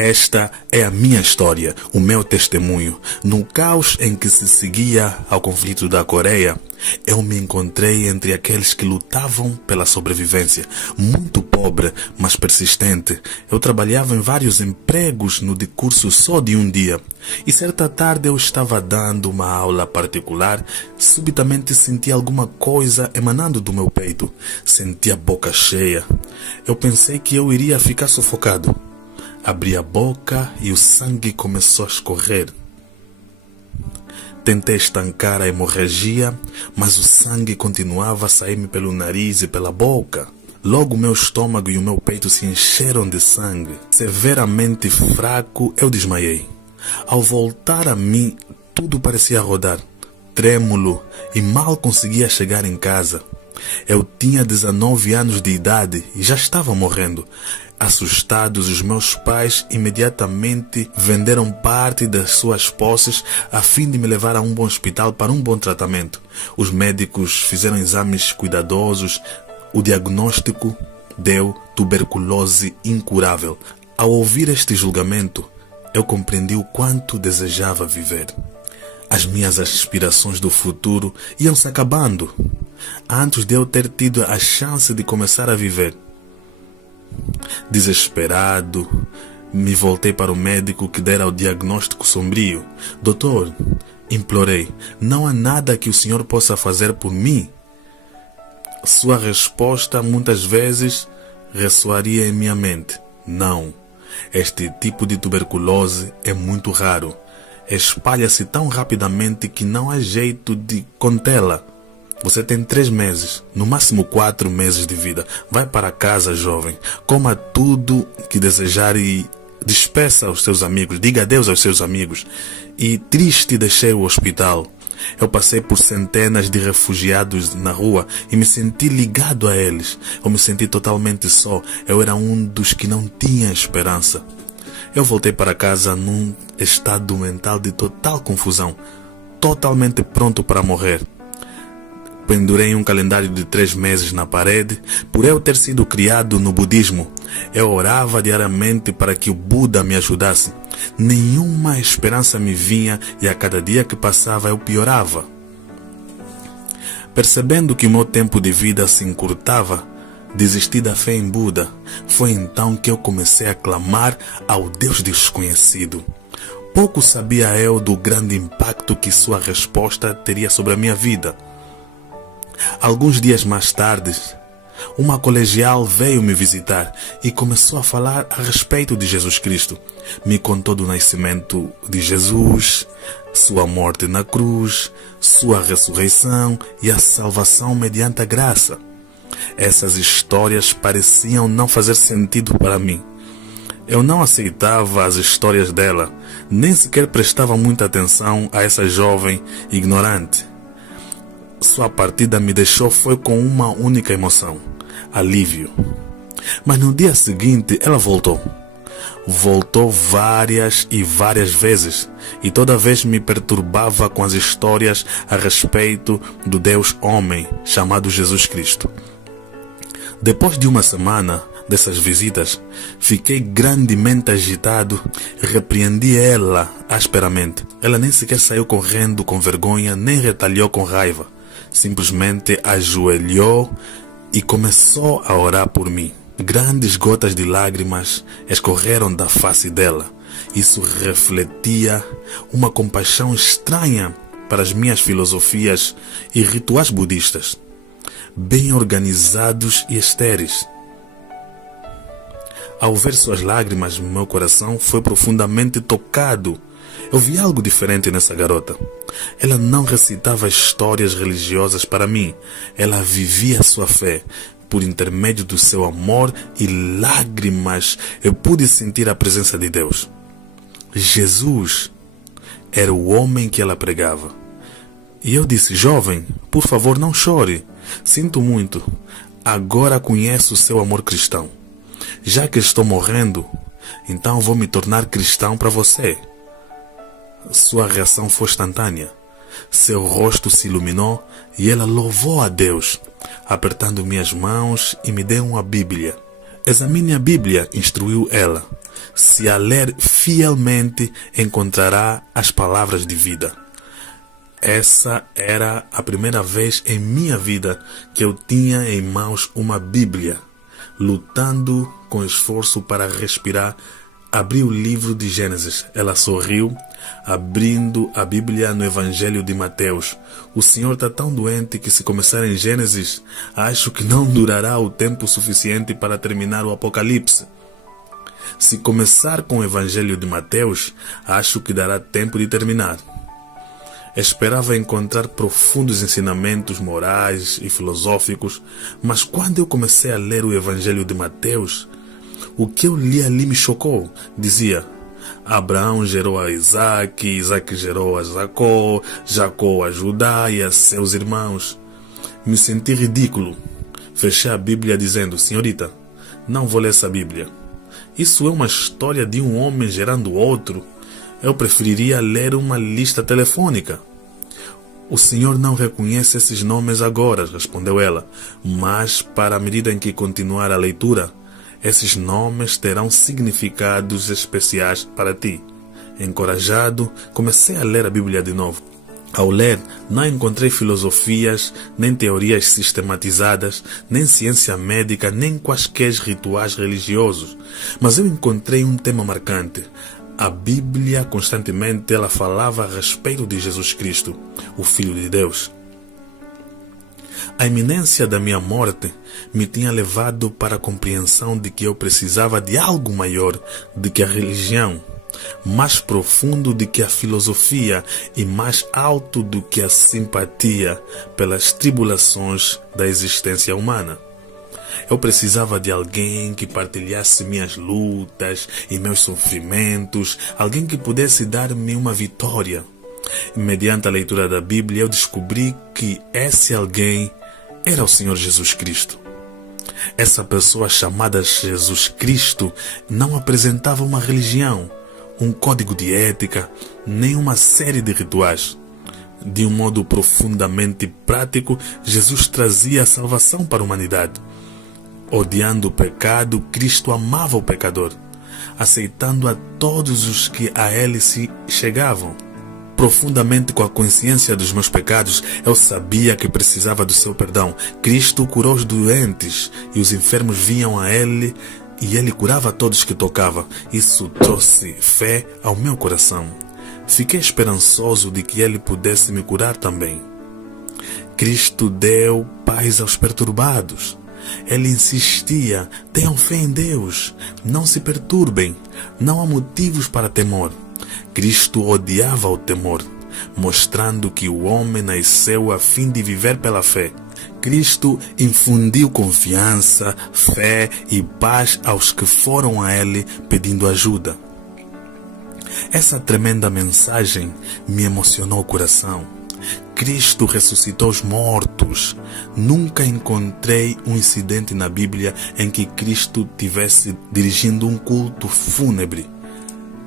Esta é a minha história, o meu testemunho. No caos em que se seguia ao conflito da Coreia, eu me encontrei entre aqueles que lutavam pela sobrevivência. Muito pobre, mas persistente. Eu trabalhava em vários empregos no decurso só de um dia. E certa tarde eu estava dando uma aula particular. Subitamente senti alguma coisa emanando do meu peito. Senti a boca cheia. Eu pensei que eu iria ficar sufocado. Abri a boca e o sangue começou a escorrer. Tentei estancar a hemorragia, mas o sangue continuava a sair-me pelo nariz e pela boca. Logo meu estômago e o meu peito se encheram de sangue. Severamente fraco, eu desmaiei. Ao voltar a mim, tudo parecia rodar. Trêmulo e mal conseguia chegar em casa. Eu tinha 19 anos de idade e já estava morrendo. Assustados, os meus pais imediatamente venderam parte das suas posses a fim de me levar a um bom hospital para um bom tratamento. Os médicos fizeram exames cuidadosos. O diagnóstico deu tuberculose incurável. Ao ouvir este julgamento, eu compreendi o quanto desejava viver. As minhas aspirações do futuro iam se acabando antes de eu ter tido a chance de começar a viver. Desesperado, me voltei para o médico que dera o diagnóstico sombrio. Doutor, implorei, não há nada que o senhor possa fazer por mim? Sua resposta muitas vezes ressoaria em minha mente. Não, este tipo de tuberculose é muito raro. Espalha-se tão rapidamente que não há jeito de contê-la. Você tem 3 meses, no máximo 4 meses de vida. Vai para casa, jovem. Coma tudo que desejar e despeça aos seus amigos. Diga adeus aos seus amigos. E triste deixei o hospital. Eu passei por centenas de refugiados na rua e me senti ligado a eles. Eu me senti totalmente só. Eu era um dos que não tinha esperança. Eu voltei para casa num estado mental de total confusão. Totalmente pronto para morrer. Pendurei um calendário de 3 meses na parede. Por eu ter sido criado no budismo, eu orava diariamente para que o Buda me ajudasse. Nenhuma esperança me vinha e a cada dia que passava eu piorava. Percebendo que o meu tempo de vida se encurtava, desisti da fé em Buda. Foi então que eu comecei a clamar ao Deus desconhecido. Pouco sabia eu do grande impacto que sua resposta teria sobre a minha vida. Alguns dias mais tarde, uma colegial veio me visitar e começou a falar a respeito de Jesus Cristo. Me contou do nascimento de Jesus, sua morte na cruz, sua ressurreição e a salvação mediante a graça. Essas histórias pareciam não fazer sentido para mim. Eu não aceitava as histórias dela, nem sequer prestava muita atenção a essa jovem ignorante. Sua partida me deixou foi com uma única emoção, alívio. Mas no dia seguinte ela voltou. Voltou várias e várias vezes e toda vez me perturbava com as histórias a respeito do Deus homem chamado Jesus Cristo. Depois de uma semana dessas visitas, fiquei grandemente agitado. Repreendi ela asperamente. Ela nem sequer saiu correndo com vergonha, nem retalhou com raiva. Simplesmente ajoelhou e começou a orar por mim. Grandes gotas de lágrimas escorreram da face dela. Isso refletia uma compaixão estranha para as minhas filosofias e rituais budistas, bem organizados e estéreis. Ao ver suas lágrimas, meu coração foi profundamente tocado. Eu vi algo diferente nessa garota. Ela não recitava histórias religiosas para mim. Ela vivia sua fé. Por intermédio do seu amor e lágrimas, eu pude sentir a presença de Deus. Jesus era o homem que ela pregava. E eu disse: jovem, por favor, não chore. Sinto muito. Agora conheço o seu amor cristão. Já que estou morrendo, então vou me tornar cristão para você. Sua reação foi instantânea. Seu rosto se iluminou e ela louvou a Deus, apertando minhas mãos e me deu uma Bíblia. Examine a Bíblia, instruiu ela. Se a ler fielmente, encontrará as palavras de vida. Essa era a primeira vez em minha vida que eu tinha em mãos uma Bíblia. Lutando com esforço para respirar, abri o livro de Gênesis. Ela sorriu, abrindo a Bíblia no Evangelho de Mateus. O senhor está tão doente que, se começar em Gênesis, acho que não durará o tempo suficiente para terminar o Apocalipse. Se começar com o Evangelho de Mateus, acho que dará tempo de terminar. Esperava encontrar profundos ensinamentos morais e filosóficos, mas quando eu comecei a ler o Evangelho de Mateus, o que eu li ali me chocou. Dizia: Abraão gerou a Isaac, Isaac gerou a Jacó, Jacó a Judá e a seus irmãos. Me senti ridículo. Fechei a Bíblia dizendo: senhorita, não vou ler essa Bíblia. Isso é uma história de um homem gerando outro. Eu preferiria ler uma lista telefônica. O senhor não reconhece esses nomes agora, respondeu ela, mas para a medida em que continuar a leitura, esses nomes terão significados especiais para ti. Encorajado, comecei a ler a Bíblia de novo. Ao ler, não encontrei filosofias, nem teorias sistematizadas, nem ciência médica, nem quaisquer rituais religiosos. Mas eu encontrei um tema marcante. A Bíblia, constantemente, ela falava a respeito de Jesus Cristo, o Filho de Deus. A iminência da minha morte me tinha levado para a compreensão de que eu precisava de algo maior do que a religião, mais profundo do que a filosofia e mais alto do que a simpatia pelas tribulações da existência humana. Eu precisava de alguém que partilhasse minhas lutas e meus sofrimentos, alguém que pudesse dar-me uma vitória. Mediante a leitura da Bíblia, eu descobri que esse alguém era o Senhor Jesus Cristo. Essa pessoa chamada Jesus Cristo não apresentava uma religião, um código de ética, nem uma série de rituais. De um modo profundamente prático, Jesus trazia a salvação para a humanidade. Odiando o pecado, Cristo amava o pecador, aceitando a todos os que a ele se chegavam. Profundamente com a consciência dos meus pecados, eu sabia que precisava do seu perdão. Cristo curou os doentes e os enfermos vinham a ele e ele curava todos que tocava. Isso trouxe fé ao meu coração. Fiquei esperançoso de que ele pudesse me curar também. Cristo deu paz aos perturbados. Ele insistia: tenham fé em Deus, não se perturbem, não há motivos para temor. Cristo odiava o temor, mostrando que o homem nasceu a fim de viver pela fé. Cristo infundiu confiança, fé e paz aos que foram a Ele pedindo ajuda. Essa tremenda mensagem me emocionou o coração. Cristo ressuscitou os mortos. Nunca encontrei um incidente na Bíblia em que Cristo tivesse dirigindo um culto fúnebre.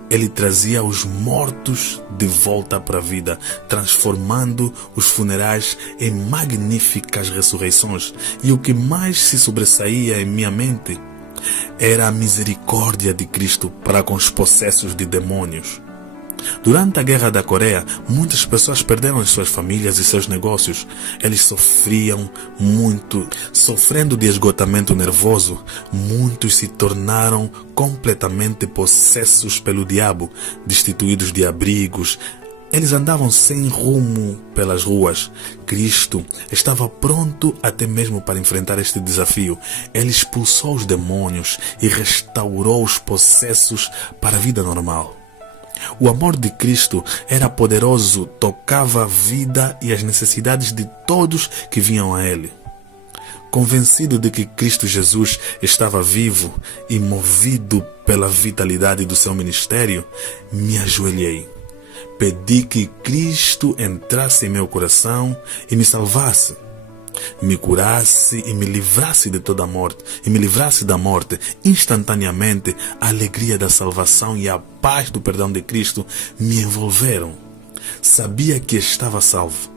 Ele trazia os mortos de volta para a vida, transformando os funerais em magníficas ressurreições. E o que mais se sobressaía em minha mente era a misericórdia de Cristo para com os possessos de demônios. Durante a Guerra da Coreia, muitas pessoas perderam as suas famílias e seus negócios. Eles sofriam muito. Sofrendo de esgotamento nervoso, muitos se tornaram completamente possessos pelo diabo, destituídos de abrigos. Eles andavam sem rumo pelas ruas. Cristo estava pronto até mesmo para enfrentar este desafio. Ele expulsou os demônios e restaurou os possessos para a vida normal. O amor de Cristo era poderoso, tocava a vida e as necessidades de todos que vinham a Ele. Convencido de que Cristo Jesus estava vivo e movido pela vitalidade do seu ministério, me ajoelhei. Pedi que Cristo entrasse em meu coração e me salvasse, me curasse e me livrasse de toda a morte, e me livrasse da morte. Instantaneamente, a alegria da salvação e a paz do perdão de Cristo me envolveram. Sabia que estava salvo.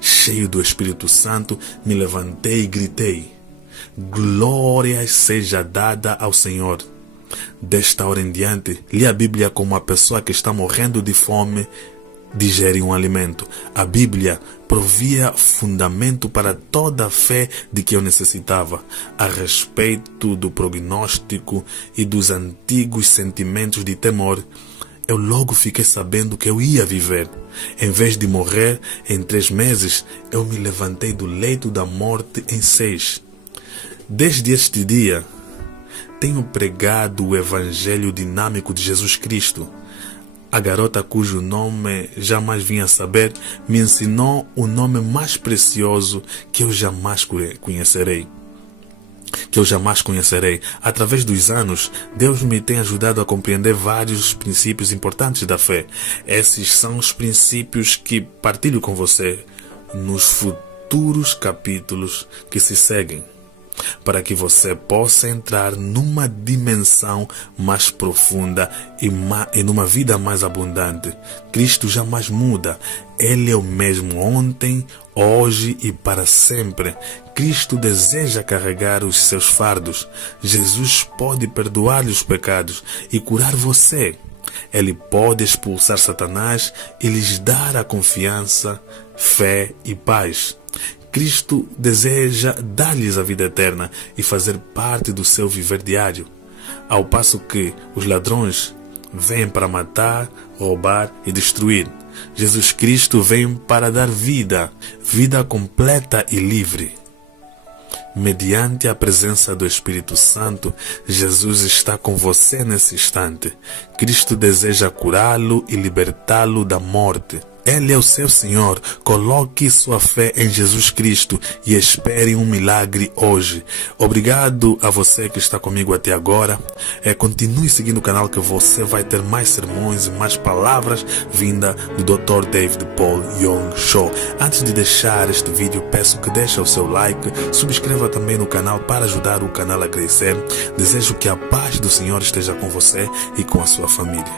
Cheio do Espírito Santo, me levantei e gritei: Glória seja dada ao Senhor. Desta hora em diante, li a Bíblia como uma pessoa que está morrendo de fome digere um alimento. A Bíblia provia fundamento para toda a fé de que eu necessitava, a respeito do prognóstico e dos antigos sentimentos de temor. Eu logo fiquei sabendo que eu ia viver. Em vez de morrer em 3 meses, eu me levantei do leito da morte em 6. Desde este dia, tenho pregado o Evangelho dinâmico de Jesus Cristo. A garota cujo nome jamais vinha saber me ensinou o nome mais precioso que eu jamais conhecerei. Através dos anos, Deus me tem ajudado a compreender vários princípios importantes da fé. Esses são os princípios que partilho com você nos futuros capítulos que se seguem, para que você possa entrar numa dimensão mais profunda e numa vida mais abundante. Cristo jamais muda. Ele é o mesmo ontem, hoje e para sempre. Cristo deseja carregar os seus fardos. Jesus pode perdoar-lhe os pecados e curar você. Ele pode expulsar Satanás e lhes dar a confiança, fé e paz. Cristo deseja dar-lhes a vida eterna e fazer parte do seu viver diário. Ao passo que os ladrões vêm para matar, roubar e destruir, Jesus Cristo vem para dar vida, vida completa e livre. Mediante a presença do Espírito Santo, Jesus está com você nesse instante. Cristo deseja curá-lo e libertá-lo da morte. Ele é o seu Senhor. Coloque sua fé em Jesus Cristo e espere um milagre hoje. Obrigado a você que está comigo até agora. Continue seguindo o canal que você vai ter mais sermões e mais palavras vinda do Dr. David Paul Young Show. Antes de deixar este vídeo, peço que deixe o seu like, subscreva também no canal para ajudar o canal a crescer. Desejo que a paz do Senhor esteja com você e com a sua família.